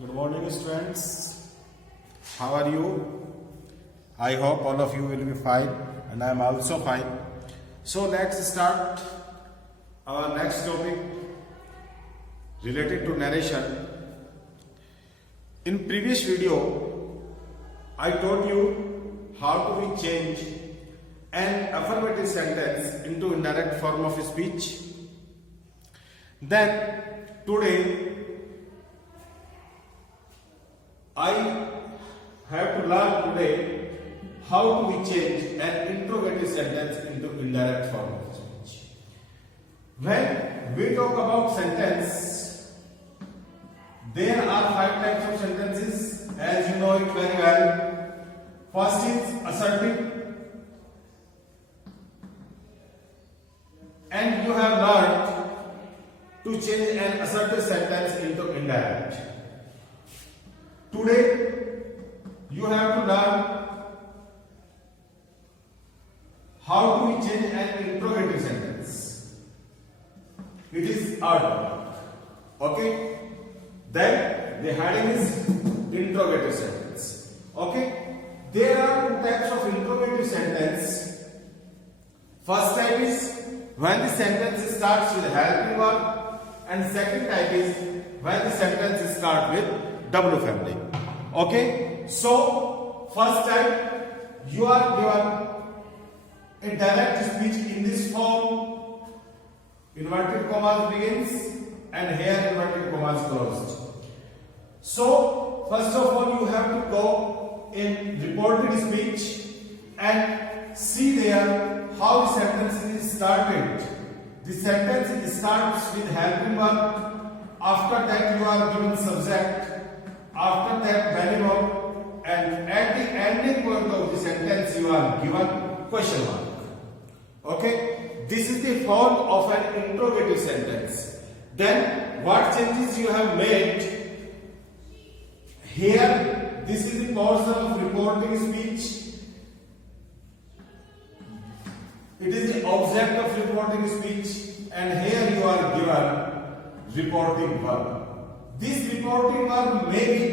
Good morning, students. How are you? I hope all of you will be fine, and I am also fine. So let's start our next topic related to narration. In previous video, I told you how do we change an affirmative sentence into indirect form of speech. Then today I have to learn today how do we change an interrogative sentence into indirect form of speech. When we talk about sentence, there are 5 types of sentences, as you know it very well. First is assertive, and you have learned to change an assertive sentence into indirect. Today, you have to learn how do we change an interrogative sentence. It is our topic. Okay? Then the heading is interrogative sentence. Okay? There are 2 types of interrogative sentence. First type is when the sentence starts with helping verb, and second type is when the sentence starts with W family. Okay, so first type, you are given a direct speech in this form. Inverted commas begins and here inverted commas closed. So first of all, you have to go in reported speech and see there how the sentence is started. The sentence starts with helping verb. After that, you are given subject. After that, value verb, and at the ending point of the sentence, you are given question mark. Okay, this is the form of an interrogative sentence. Then, what changes you have made? Here, this is the portion of reporting speech. It is the object of reporting speech, and here you are given reporting verb. This reporting verb may be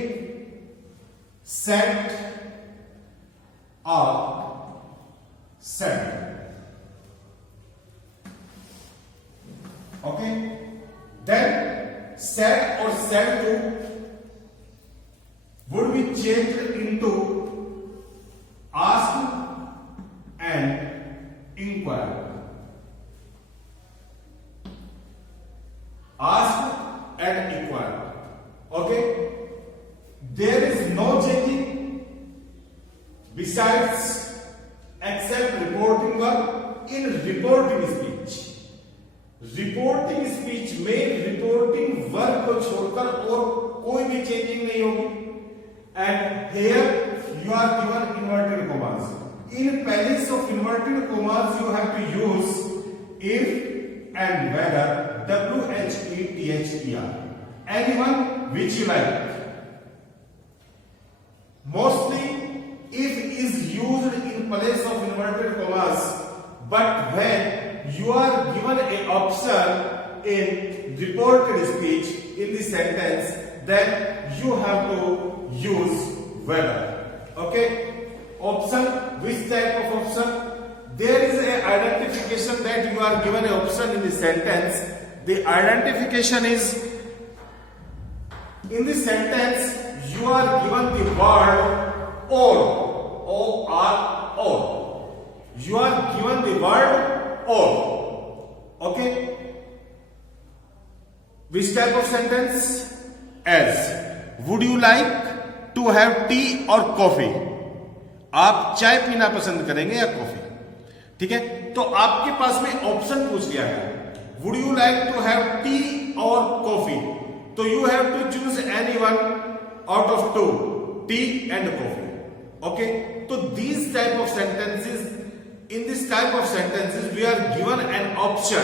sent or sent. Okay? Then sent or sent to would be changed into ask and inquire. Ask and inquire. Okay, there is no changing besides except reporting verb in reporting speech. Reporting speech में reporting verb को छोड़कर और कोई भी changing नहीं होगी. And here you are given inverted commas. In place of inverted commas, you have to use if and whether, WHETHER. Anyone which you like. Mostly, if is used in place of inverted commas, but when you are given an option in reported speech in the sentence, then you have to use whether. Okay? Option, which type of option? There is an identification that you are given an option in the sentence. The identification is in the sentence, you are given the word or, O-R-O. You are given the word or. Okay? Which type of sentence? As, would you like to have tea or coffee? आप चाय पीना पसंद करेंगे या coffee? ठीक है, तो आपके पास में ऑप्शन पूछ लिया है, would you like to have tea और coffee? So you have to choose anyone out of 2, tea and coffee. Okay? So these type of sentences, in this type of sentences, we are given an option.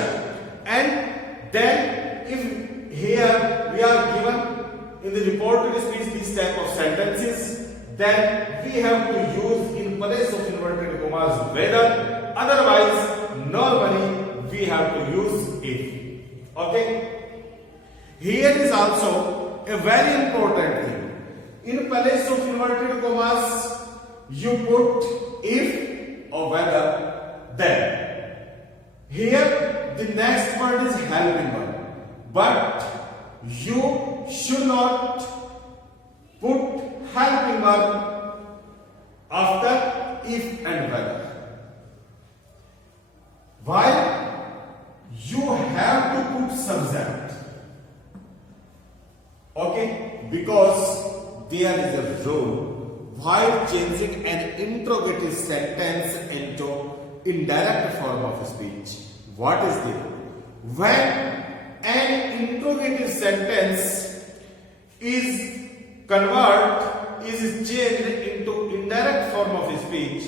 And then if here we are given in the reported speech these type of sentences, then we have to use in place of inverted commas whether, otherwise normally we have to use if. Okay? Here is also a very important thing. In place of inverted commas, you put if or whether, then. Here, the next word is helping word, but you should not put helping verb after if and whether. Why? You have to put subject. Okay? Because there is a rule while changing an interrogative sentence into indirect form of speech. What is the rule? When an interrogative sentence is changed into indirect form of speech,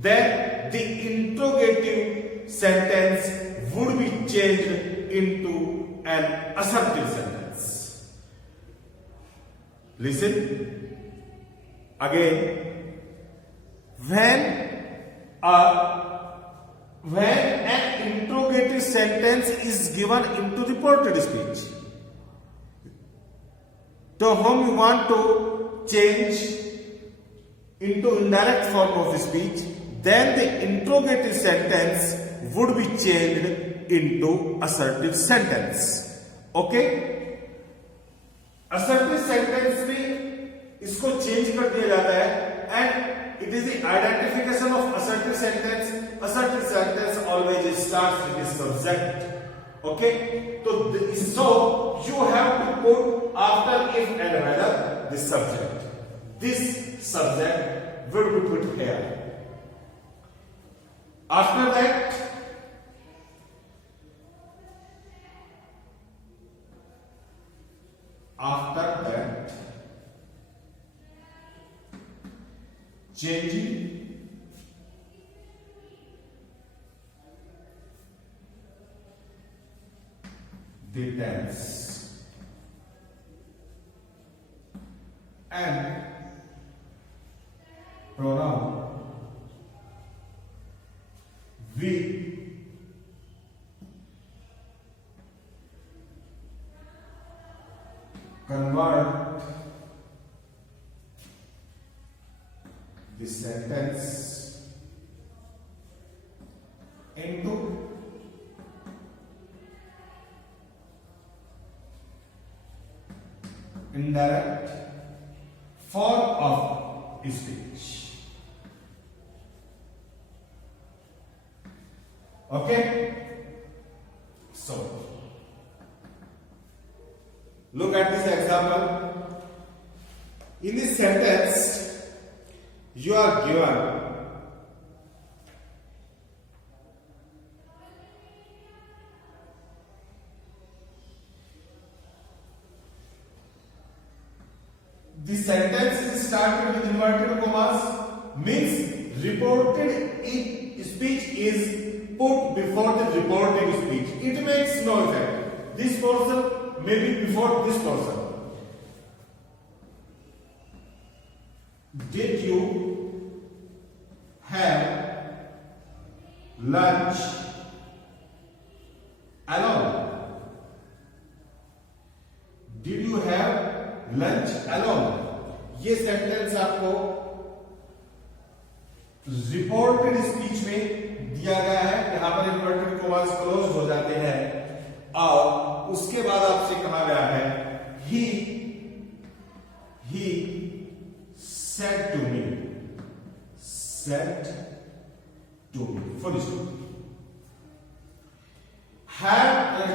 then the interrogative sentence would be changed into an assertive sentence. Listen again. When an interrogative sentence is given into reported speech, to whom you want to change into indirect form of speech, then the interrogative sentence would be changed into assertive sentence. Okay? Assertive sentence में इसको change कर दिया जाता है and it is the identification of assertive sentence. Assertive sentence always starts with the subject. Okay? So you have to put after if and whether the subject. This subject will be put here. After that, changing the tense and pronoun we convert the sentence into indirect form of speech. Okay? So, look at this example. In this sentence, you are given the sentence is started with inverted commas, means reported speech is put before the reported speech. It makes no effect. This portion may be before this portion. Did you have lunch alone? Did you have lunch alone? ये sentence आपको reported speech में दिया गया है. यहां पर inverted commas close हो जाते हैं और उसके बाद आपसे कहा गया है he said to me full stop.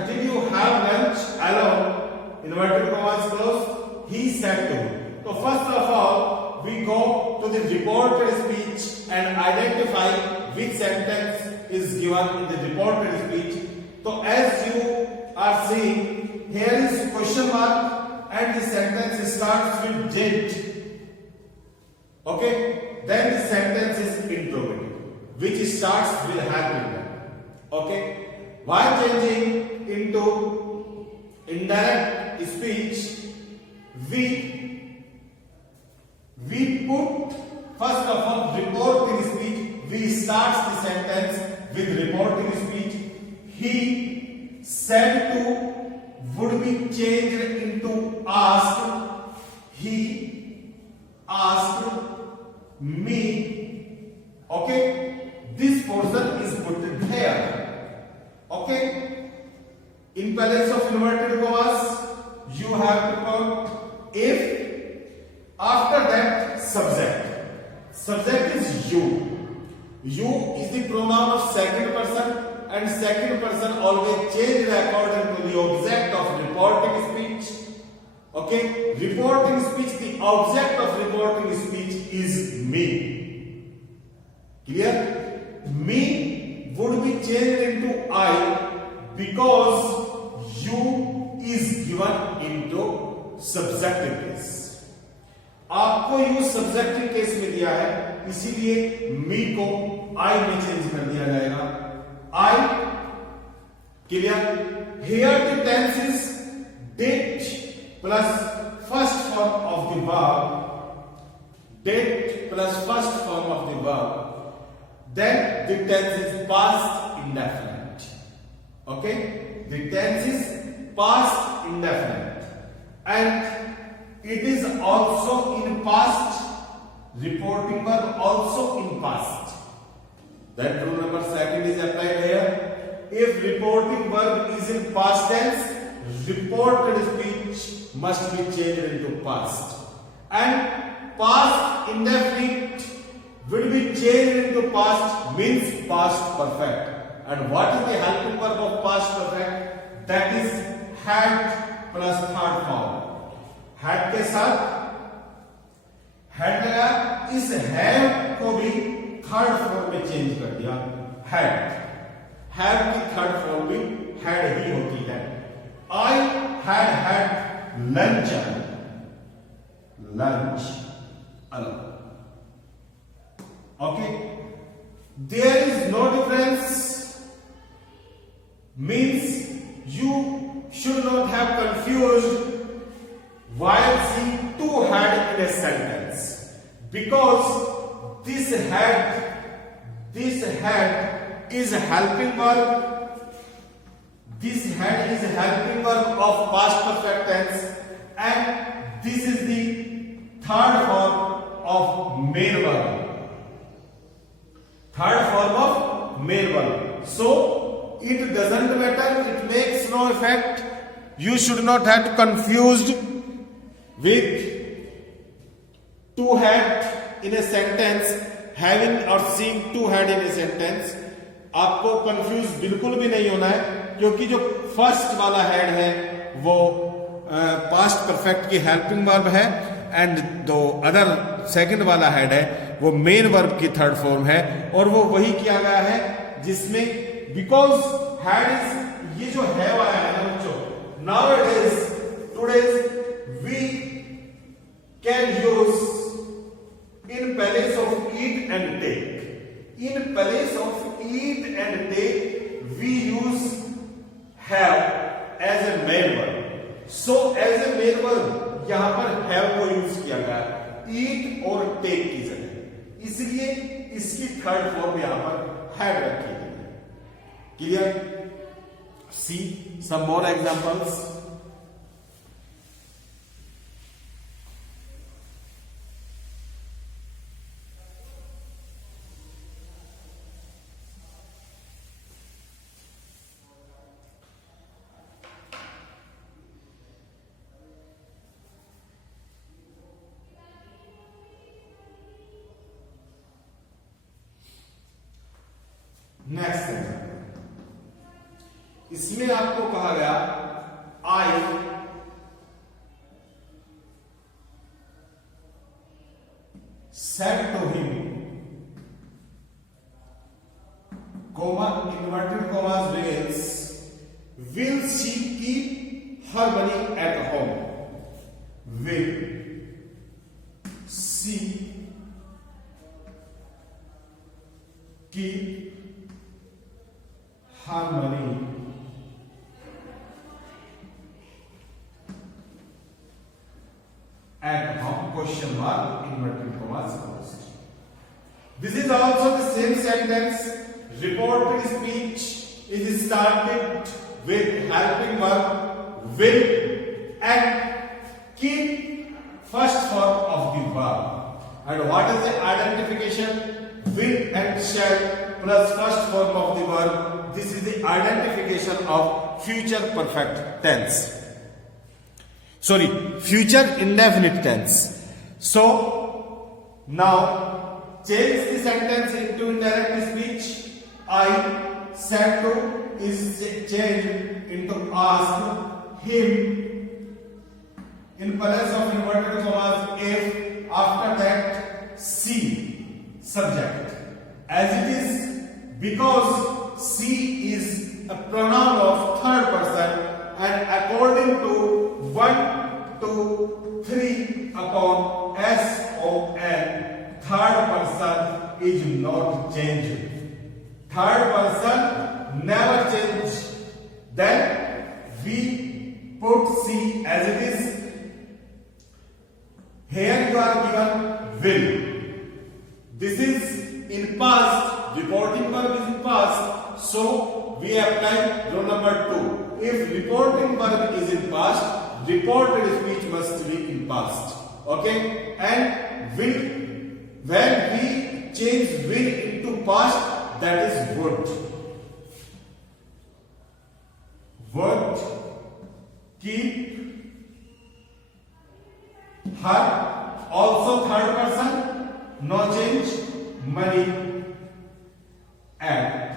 Did you have lunch alone? Inverted commas close. He said to me. So first of all, we go to the reported speech and identify which sentence is given in the reported speech. So as you are seeing, here is question mark and the sentence starts with did. Okay? Then the sentence is interrogative, which starts with have been. Okay? While changing into indirect speech, we put first of all reporting speech. We start the sentence with reporting speech. He said to would be changed into asked. He asked me. Okay, this portion is put here. Okay, in place of inverted commas you have to put if, after that subject. Subject is you. You is the pronoun of second person, and second person always changed according to the object of reporting speech. Okay, reporting speech, the object of reporting speech is me. Clear? Me would be changed into I because you is given into subjective case. आपको you subjective case में दिया है, इसीलिए मी को आई में change कर दिया जाएगा. आई. Clear? Here the tense is did plus first form of the verb. Did plus first form of the verb. Then the tense is past indefinite. Okay, the tense is past indefinite, and it is also in past. Reporting verb also in past. That rule number second is applied here. If reporting verb is in past tense, reported speech must be changed into past, and past indefinite will be changed into past means past perfect. And what is the helping verb of past perfect? That is had plus third form. had के साथ had लगा, इस have को भी third form में change कर दिया. had. have की थर्ड फॉर्म भी had ही होती है. I had lunch alone. Okay, there is no difference means you should not have confused while seeing two had in a sentence, because this had is helping verb. This had is helping verb of past perfect tense, and this is the third form of main verb. Third form of main verb. So it doesn't matter, it makes no effect. You should not have confused with two had in a sentence, having or seeing two had in a sentence. आपको confuse बिल्कुल भी नहीं होना है, क्योंकि जो first वाला had है वो पास्ट परफेक्ट की हेल्पिंग वर्ब है, एंड दो अदर सेकंड वाला हैड है वो मेन वर्ब की थर्ड फॉर्म है. और वो वही किया गया है जिसमें बिकॉज हैड इज, ये जो है वाला है ना बच्चों, nowadays todays we can use in place of eat and take. In place of eat and take, we use have as a main verb. So as a main verb यहां पर have को यूज किया गया eat और take की जगह, इसलिए इसकी थर्ड फॉर्म यहां पर had रखी गई है. Clear? See some more examples. Next example, इसमें आपको कहा गया I said to him, comma inverted commas begins, will she keep her money at home? Will she keep her money at home? Question mark, inverted commas closed. This is also the same sentence. Reported speech is started with helping verb will, and keep first form of the verb. And what is the identification? Will and shall plus first form of the verb. This is the identification of future perfect tense. Sorry, future indefinite tense. So, now change the sentence into indirect speech. I said to is changed into asked him. In place of inverted commas, if, after that, C, subject. As it is, because C is a pronoun of third person, and according to 1, 2, 3 upon S-O-N, third person is not changed. Third person never change. Then we put C as it is. Here you are given will. This is in past, reporting verb is in past, so we apply rule number 2. If reporting verb is in past, reported speech must be in past. Okay? And will, when we change will into past, that is would. Would keep her, also third person, no change, money at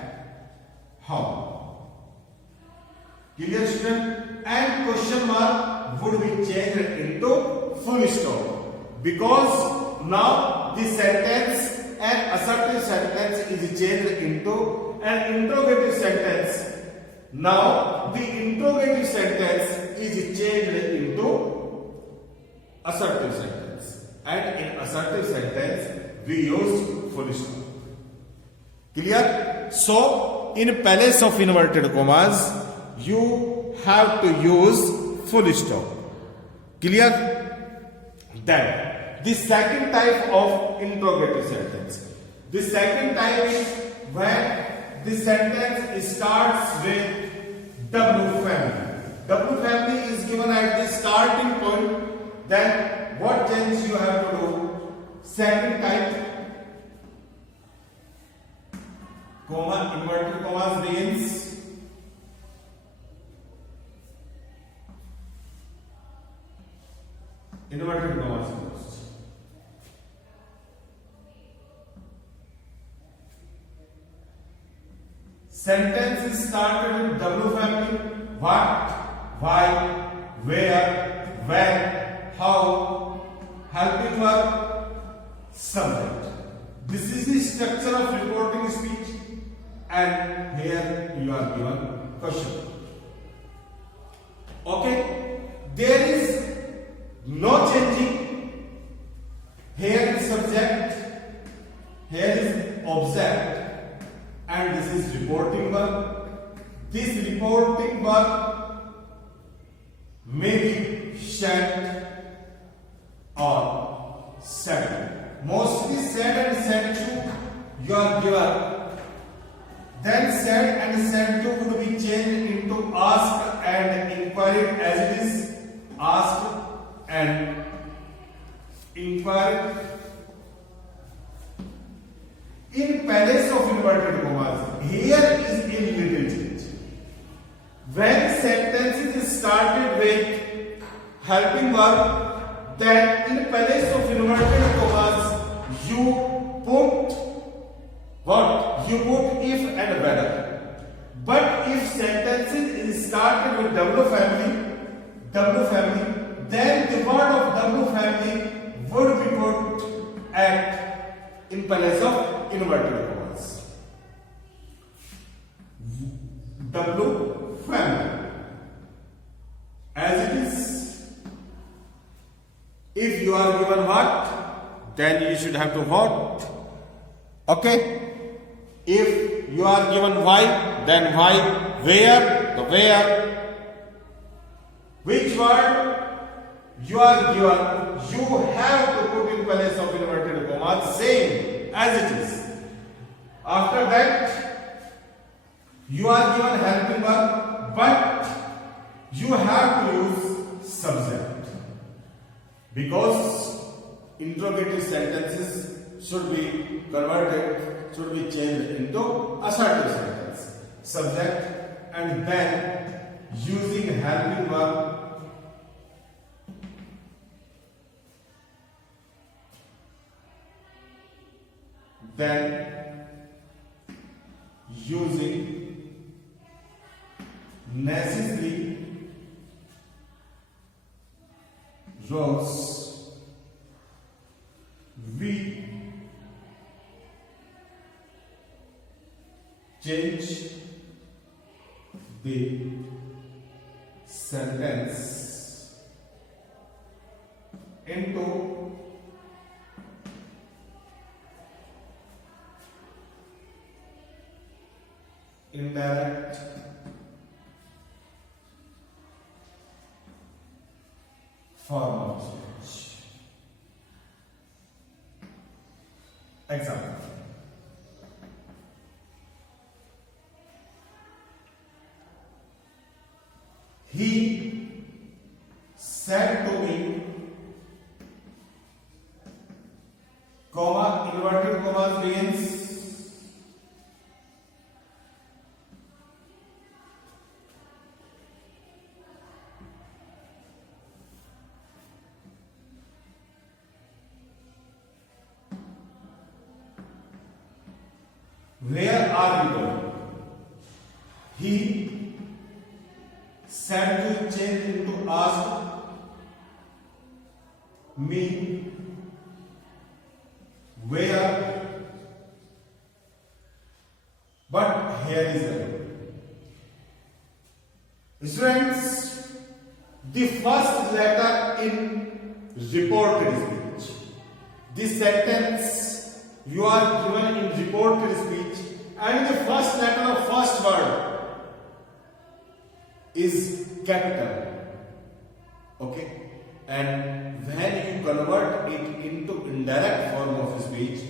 home. Clear, student? And question mark would be changed into full stop, because now the sentence, an assertive sentence, is changed into an interrogative sentence. Now the interrogative sentence is changed into assertive sentence, and in assertive sentence we use full stop. Clear? So in place of inverted commas you have to use full stop. Clear? Then the second type of interrogative sentence. The second type is when the sentence starts with W family. W family is given at the starting point. Then what change you have to do? Second type, comma, inverted commas begins. Inverted commas first. Sentence is started with W family. What, why, where, when, how, helping verb, subject. This is the structure of reporting speech, and here you are given question. Okay, there is no changing. Here is subject, here is object, and this is reporting verb. This reporting verb may be shall or said. Mostly said and said to you are given. Then said and said to would be changed into asked and inquired, as it is asked and inquired. In place of inverted commas, here is a little change. When sentences started with helping verb, then in place of inverted commas, you put what? You put if and whether. But if sentences is started with W family, then the word of W family would be put at in place of inverted commas. W family. As it is, if you are given what, then you should have to what. Okay. If you are given why, then why. Where, the where. Which word you are given, you have to put in place of inverted commas, same as it is. After that, you are given helping verb, but you have to use subject because interrogative sentences should be converted, should be changed into assertive sentence. Subject and then using helping verb, then using necessary roles, we change the sentence into indirect form of speech. Example. He said to me, comma, inverted commas means where are we going? He said to change into ask me where, but here is the rule. Students, the first letter in reported speech, this sentence you are given in reported speech, and the first letter of first word is capital. Okay, and when you convert it into indirect form of speech,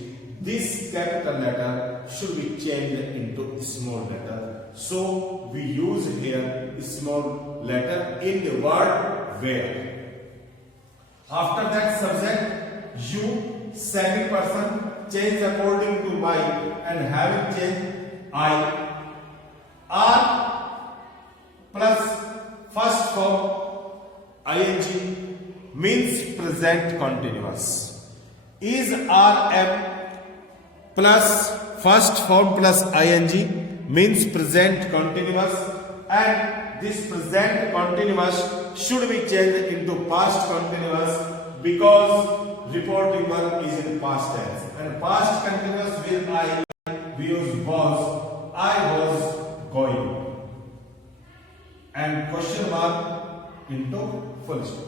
this capital letter should be changed into small letter. So we use here small letter in the word where. After that subject, you, second person, change according to my, and having changed I, are plus first form ing means present continuous. Is RM plus first form plus ing means present continuous, and this present continuous should be changed into past continuous because reporting verb is in past tense, and past continuous with I we use was. I was going, and question mark into full stop.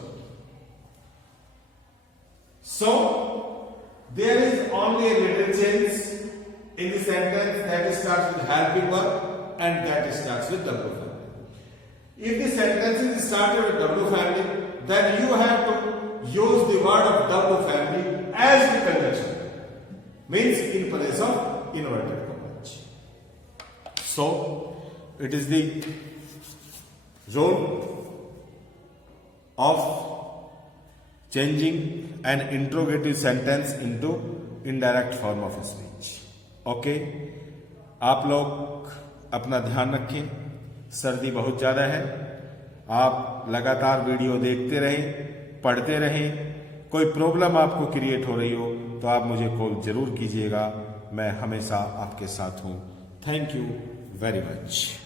So there is only a little change in the sentence that starts with helping verb and that starts with W family. If the sentence is started with W family, then you have to use the word of W family as the conjunction, means in place of inverted commas. So it is the role of changing an interrogative sentence into indirect form of speech. Okay, आप लोग अपना ध्यान रखें, सर्दी बहुत ज़्यादा है, आप लगातार वीडियो देखते रहें, पढ़ते रहें। कोई प्रॉब्लम आपको क्रिएट हो रही हो तो आप मुझे कॉल जरूर कीजिएगा, मैं हमेशा आपके साथ हूँ। Thank you very much.